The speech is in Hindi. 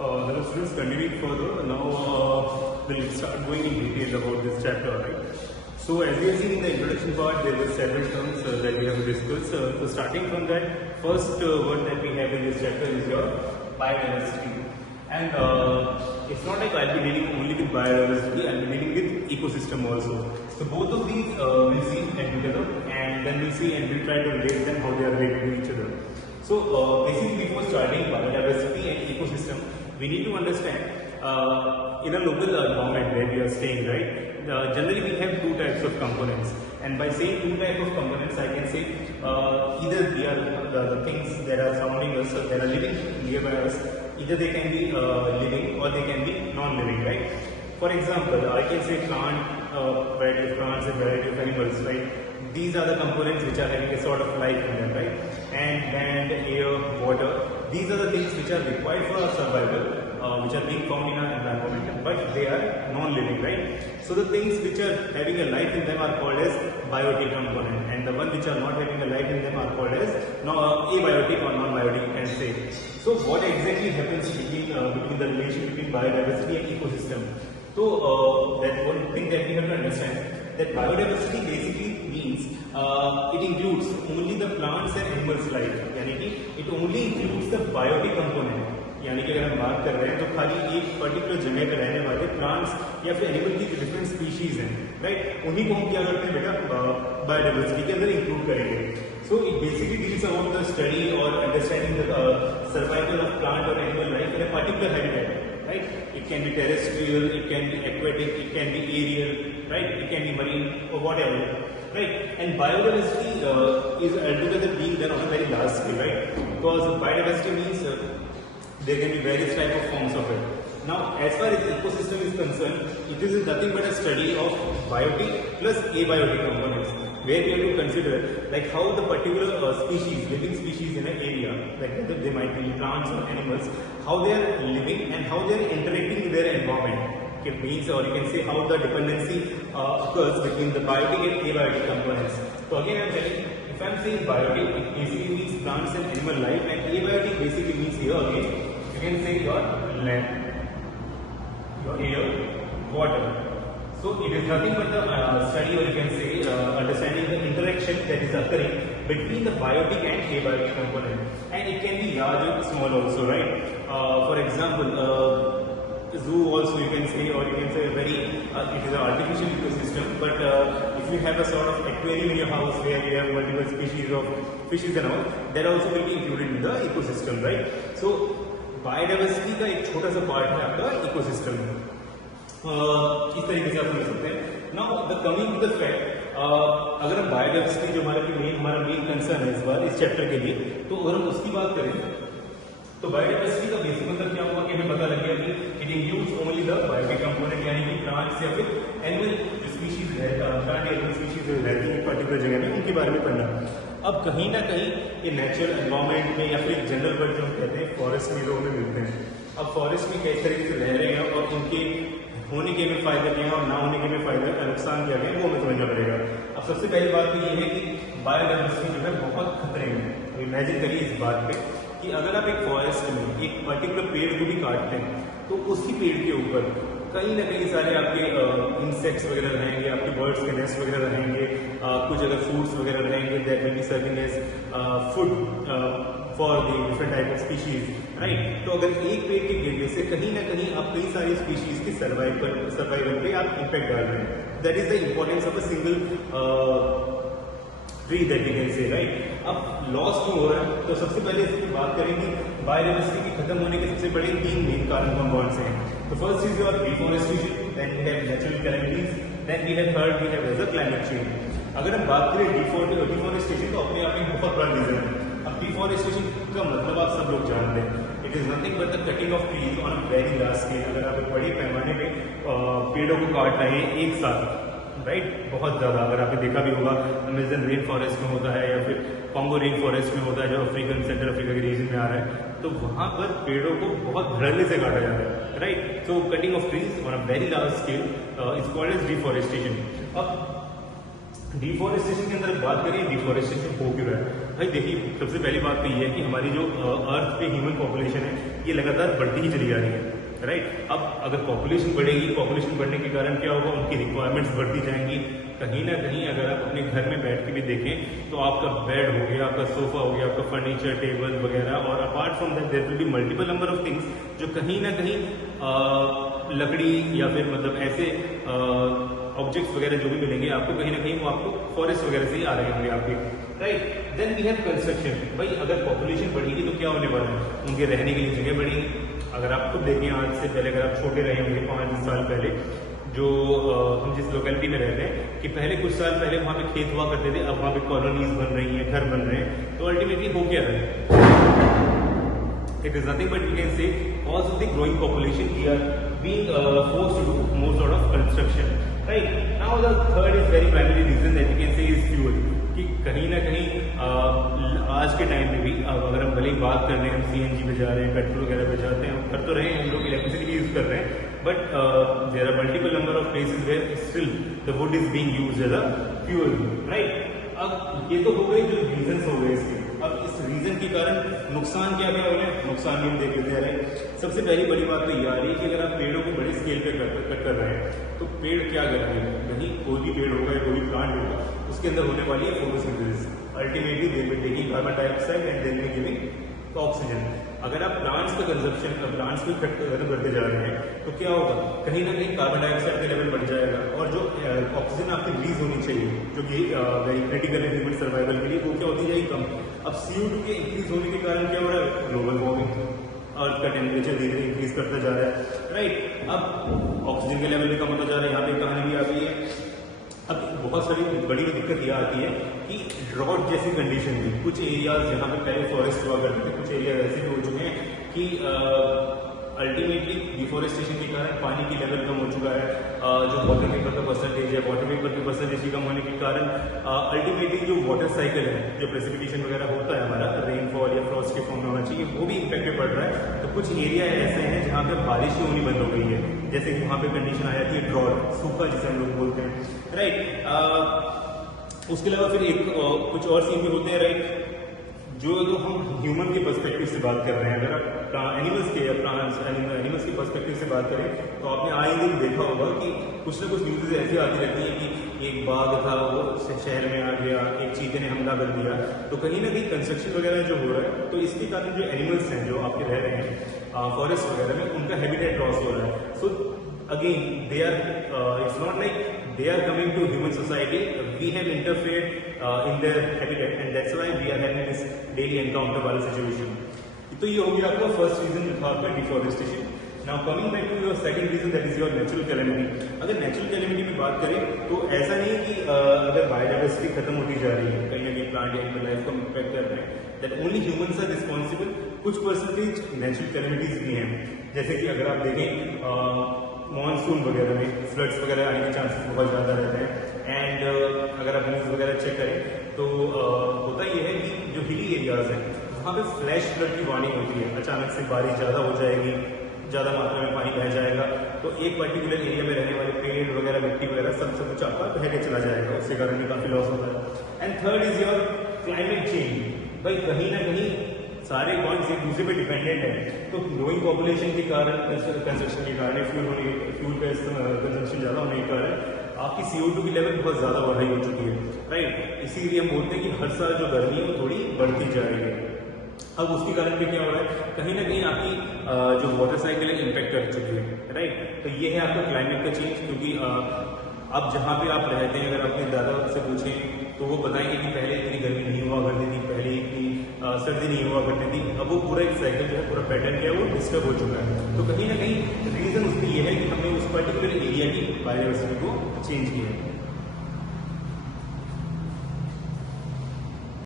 Hello students, continuing further, now we'll start going in detail about this chapter, right? So as we have seen in the introduction part, there were several terms that we have discussed. So starting from that, first word that we have in this chapter is your biodiversity. And it's not like I'll be dealing only with biodiversity, I'll be dealing with ecosystem also. So both of these we'll see together, and then we'll see and we'll try to relate them how they are related to each other. So basically before starting biodiversity and ecosystem, we need to understand in a local environment where we are staying, right? Generally we have two types of components, and by saying two types of components, I can say either they are the things that are surrounding us, that are living nearby us, either they can be living or they can be non-living, right? For example, I can say variety of plants and variety of animals, right? These are the components which are having a sort of life in them, right? And land, air, water, these are the things which are required for our survival, which are being found in our environment, but they are non-living, right? So the things which are having a life in them are called as biotic component, and the ones which are not having a life in them are called as abiotic or non-biotic, you can say. So what exactly happens between the relation between biodiversity and ecosystem? So that one thing that we have to understand, that biodiversity basically means it includes only the plants and animals life, यानी कि it only includes the biotic component. यानी कि अगर हम बात कर रहे हैं तो खाली एक पर्टिकुलर जगह पे रहने वाले प्लांट्स या फिर एनिमल की डिफरेंट स्पीशीज हैं, राइट? उन्हीं को हम क्या करते हैं बेटा बायोडाइवर्सिटी के अंदर इंक्लूड करेंगे. So it basically deals about the study or understanding the survival of plant or animal life in a particular habitat. Right? It can be terrestrial, it can be aquatic, it can be aerial, right? It can be marine or whatever, right? And biodiversity is altogether being done on a very large scale, right? Because biodiversity means there can be various type of forms of it. Now, as far as ecosystem is concerned, it is nothing but a study of biotic plus abiotic components, where we have to consider like how the particular species, living species in an area, like whether they might be plants or animals, how they are living and how they are interacting with their environment. It means, or you can say, how the dependency occurs between the biotic and abiotic components. So again, I am telling, if I am saying biotic, it basically means plants and animal life, and abiotic basically means here again, you can say your land, your air, water. So it is nothing but the study, or you can say understanding the interaction that is occurring between the biotic and abiotic component, and it can be large or small also, right? For example, zoo also you can say, or you can say it is an artificial ecosystem, but if you have a sort of aquarium in your house where you have multiple species of fishes and all, that also will be included in the ecosystem, right? So biodiversity का एक छोटा सा पार्ट है आपका इकोसिस्टम. इस तरीके से आप समझ सकते हैं. Now the coming to the fact, अगर हम बायोडाइवर्सिटी जो हमारा मेन कंसर्न है इस बार इस चैप्टर के लिए, तो अगर हम उसकी बात करें तो बायोडाइवर्सिटी का बेसिक मतलब क्या होगा कि हमें पता लग गया कि it includes only the biotic component, यानी कि प्लांट्स या फिर एनिमल स्पीशीज है, प्लांट एनिमल स्पीशीज रहती है पर्टिकुलर जगह में, उनके बारे में पढ़ना. अब कहीं ना कहीं ये नेचुरल एनवायरमेंट में या फिर जनरल वर्ड जो हम कहते हैं फॉरेस्ट में लोगों में मिलते हैं. अब फॉरेस्ट में किस तरीके से रह रहे हैं और उनके होने के में फायदा क्या है और ना होने के में फायदा नुकसान क्या है, वो हमें समझना पड़ेगा. अब सबसे पहली बात तो ये है कि बायोडाइवर्सिटी जो है बहुत खतरे में है. इमेजिन करिए इस बात पे कि अगर आप एक फॉरेस्ट में एक पर्टिकुलर पेड़ को भी काटते हैं तो उसी पेड़ के ऊपर कहीं ना कहीं सारे आपके इंसेक्ट्स वगैरह रहेंगे, आपके बर्ड्स के नेस्ट वगैरह रहेंगे, कुछ अगर फ्रूट्स वगैरह रहेंगे that will be serving as food for the different type of species, right? तो अगर एक पेड़ के गिरने से कहीं ना कहीं आप कई सारी स्पीशीज के सर्वाइवल पे आप इम्पैक्ट डाल रहे हैं. That is the importance of a single tree that we can say, right? अब लॉस क्यों हो रहा है, तो सबसे पहले इसकी बात करेंगे बायोडाइवर्सिटी के खत्म होने के सबसे बड़े 3 मेन कारण कौन से हैं. तो first is your deforestation, then we have natural calamities, then we have third we have as a climate change. अगर हम बात करें डिफॉरेस्टेशन तो अपने आप में बहुत बड़ा रीजन है. अब डिफॉरेस्टेशन का मतलब आप सब लोग जानते हैं, it is nothing but the cutting of trees on a very large scale. अगर आप एक बड़े पैमाने पे पेड़ों को काट रहे हैं एक साथ, राइट? बहुत ज़्यादा. अगर आपने देखा भी होगा अमेजन रेन फॉरेस्ट में होता है या फिर कॉन्गो रेन फॉरेस्ट में होता है जो सेंट्रल अफ्रीका के रीजन में आ रहा है, तो वहाँ पर पेड़ों को बहुत धड़ल्ले से काटा जाता है, right? So cutting of trees on a very large scale is called as deforestation. अब डिफॉरेस्टेशन के अंदर बात करें, डिफॉरेस्टेशन हो क्यों रहा है भाई? देखिए, सबसे पहली बात तो ये है कि हमारी जो अर्थ पे ह्यूमन पॉपुलेशन है ये लगातार बढ़ती ही चली जा रही है, राइट। अब अगर पॉपुलेशन बढ़ेगी, पॉपुलेशन बढ़ने के कारण क्या होगा, उनकी रिक्वायरमेंट्स बढ़ती जाएंगी। कहीं ना कहीं अगर आप अपने घर में बैठ के भी देखें तो आपका बेड हो गया, आपका सोफा हो गया, आपका फर्नीचर, टेबल वगैरह, और apart from that there will be multiple number of things जो कहीं ना कहीं लकड़ी या फिर मतलब ऐसे ऑब्जेक्ट्स वगैरह जो भी मिलेंगे आपको, कहीं ना कहीं वो आपको फॉरेस्ट वगैरह से ही आ रहे होंगे आपके, right. Then we have construction. भाई अगर पॉपुलेशन बढ़ेगी तो क्या होने वाला है, उनके रहने के लिए जगह बढ़ेगी। अगर आप खुद देखें, आज से पहले अगर आप छोटे रहे होंगे 5 साल पहले, जो हम जिस लोकेलिटी में रहते हैं, कि पहले कुछ साल पहले वहाँ पे खेत हुआ करते थे, अब वहाँ पे कॉलोनीज बन रही हैं, घर बन रहे हैं, तो अल्टीमेटली हो क्या रहा है? It is nothing but we can say because of the growing population we are being forced to do more sort of construction, right? Now the third is very primary reason that we can say is fuel, कि कहीं ना कहीं आज के टाइम में भी अगर हम भले ही बात कर रहे हैं, हम CNG पे जा रहे हैं, पेट्रोल वगैरह पे जाते हैं, हम कर तो रहे हैं, हम लोग इलेक्ट्रिसिटी भी यूज कर रहे हैं, but there are multiple number of places where still the wood is being used as a fuel, right. अब ये तो हो गए जो रीजंस हो गए इसके। अब इस रीजन के कारण नुकसान क्या क्या हो रहे हैं, नुकसान भी हम देख लेते हैं। सबसे पहली बड़ी बात तो ये आ रही है कि अगर आप पेड़ों को बड़े स्केल पे कट कर रहे हैं तो पेड़ क्या कर रहे हैं, कहीं कोई भी पेड़ होगा या कोई भी प्लांट होगा, उसके अंदर होने वाली है photosynthesis. Ultimately they will taking carbon dioxide and they will giving oxygen. अगर आप प्लांट्स का कंजप्शन, प्लांट्स को कट करते जा रहे हैं तो क्या होगा, कहीं ना कहीं कार्बन डाइऑक्साइड का लेवल बढ़ जाएगा, और जो ऑक्सीजन आपकी रिलीज होनी चाहिए जो कि वेरी क्रिटिकल है ह्यूमन सर्वाइवल के लिए, वो क्या होती जाएगी, कम। अब CO2 के इंक्रीज होने के कारण क्या हो रहा है, ग्लोबल वार्मिंग, अर्थ का टेम्परेचर धीरे धीरे इंक्रीज करता जा रहा है, राइट। अब ऑक्सीजन का लेवल भी कम होता जा रहा है। यहाँ पे कहानी भी आ गई है। अब बहुत सारी बड़ी दिक्कत यह आती है कि ड्रॉट जैसी कंडीशन में कुछ एरियाज जहाँ पे पहले फॉरेस्ट हुआ करते थे, कुछ एरिया ऐसे भी हो चुके हैं कि अल्टीमेटली डिफॉरेस्टेशन के कारण पानी की लेवल कम हो चुका है। जो वाटर वेपर का परसेंटेज है, वाटर वेपर के परसेंटेज कम होने के कारण अल्टीमेटली जो वाटर साइकिल है, जो प्रेसिपिटेशन वगैरह होता है हमारा, रेनफॉल या फ्रॉस्ट के फॉर्म में होना चाहिए, वो भी इम्पैक्ट में पड़ रहा है। तो कुछ एरिया ऐसे हैं जहाँ पे बारिश ही होनी बंद हो गई है, जैसे कि वहाँ पे कंडीशन आ जाती है ड्रॉट, सूखा जिसे हम लोग बोलते हैं, राइट। उसके अलावा फिर एक कुछ और सीन भी होते हैं, राइट, जो हम ह्यूमन के पर्सपेक्टिव से बात कर रहे हैं। अगर आप एनिमल्स के या एनिमल्स के पर्सपेक्टिव से बात करें तो आपने आए दिन देखा होगा कि कुछ ना कुछ न्यूज़ ऐसी आती रहती हैं कि एक बाघ था वो शहर में आ गया, एक चीते ने हमला कर दिया। तो कहीं ना कहीं कंस्ट्रक्शन वगैरह जो हो रहा है, तो इसके कारण जो एनिमल्स हैं जो आपके रह रहे हैं फॉरेस्ट वगैरह में, उनका हैबिटेट लॉस हो रहा है। सो again they are it's not like they are coming to human society, we have interfered in their habitat and that's why we are having this daily encounter वाला situation। तो ये हो गया आपका फर्स्ट रीजन था आपका deforestation. Now coming back to your second reason, that is your natural calamity. अगर नेचुरल कैलेमिटी की बात करें तो ऐसा नहीं कि अगर बायोडाइवर्सिटी खत्म होती जा रही है, कहीं ना कहीं प्लांट या एनिमल लाइफ को इम्पैक्ट कर रहे हैं, that only humans are responsible. कुछ परसेंटेज नेचुरल कैलेमिटीज भी हैं, जैसे कि अगर आप देखें मॉनसून वगैरह में फ्लड्स वगैरह आने के चांसेस बहुत ज़्यादा रहते हैं। एंड अगर आप न्यूज़ वगैरह चेक करें तो होता ये है कि जो हिली एरियाज हैं वहाँ पे फ्लैश फ्लड की वार्निंग होती है। अचानक से बारिश ज़्यादा हो जाएगी, ज़्यादा मात्रा में पानी बह जाएगा, तो एक पर्टिकुलर एरिया में रहने वाले पेड़ वगैरह, मिट्टी वगैरह सब कुछ आपका बह के चला जाएगा, उसके कारण भी काफ़ी लॉस होता है। And third is your climate change. भाई कहीं ना कहीं सारे पॉइंट्स एक दूसरे पे डिपेंडेंट है। तो ग्रोइंग पॉपुलेशन के कारण, कंस्ट्रक्शन के कारण, फ्यूल का कंजम्पशन ज़्यादा होने के कारण आपकी CO2 की लेवल बहुत ज़्यादा बढ़ाई हो चुकी है, राइट। इसीलिए हम बोलते हैं कि हर साल जो गर्मी है वो थोड़ी बढ़ती जा रही है। अब उसके कारण पे क्या हो रहा है, कहीं ना कहीं आपकी जो वाटर साइकिल है इम्पैक्ट कर चुकी है, राइट। तो ये है आपका क्लाइमेट का चेंज, क्योंकि अब जहाँ पे आप रहते हैं, अगर अपने दादा से पूछें तो वो बताएंगे कि पहले इतनी गर्मी नहीं हुआ करती थी, पहले इतनी सर्दी नहीं हुआ करती थी। अब वो पूरा एक साइकिल जो है, पूरा पैटर्न क्या है वो डिस्टर्ब हो चुका है। तो कहीं ना कहीं रीजन उसकी ये है कि हमने उस पर्टिकुलर एरिया की बायोडाइवर्सिटी को चेंज किया है।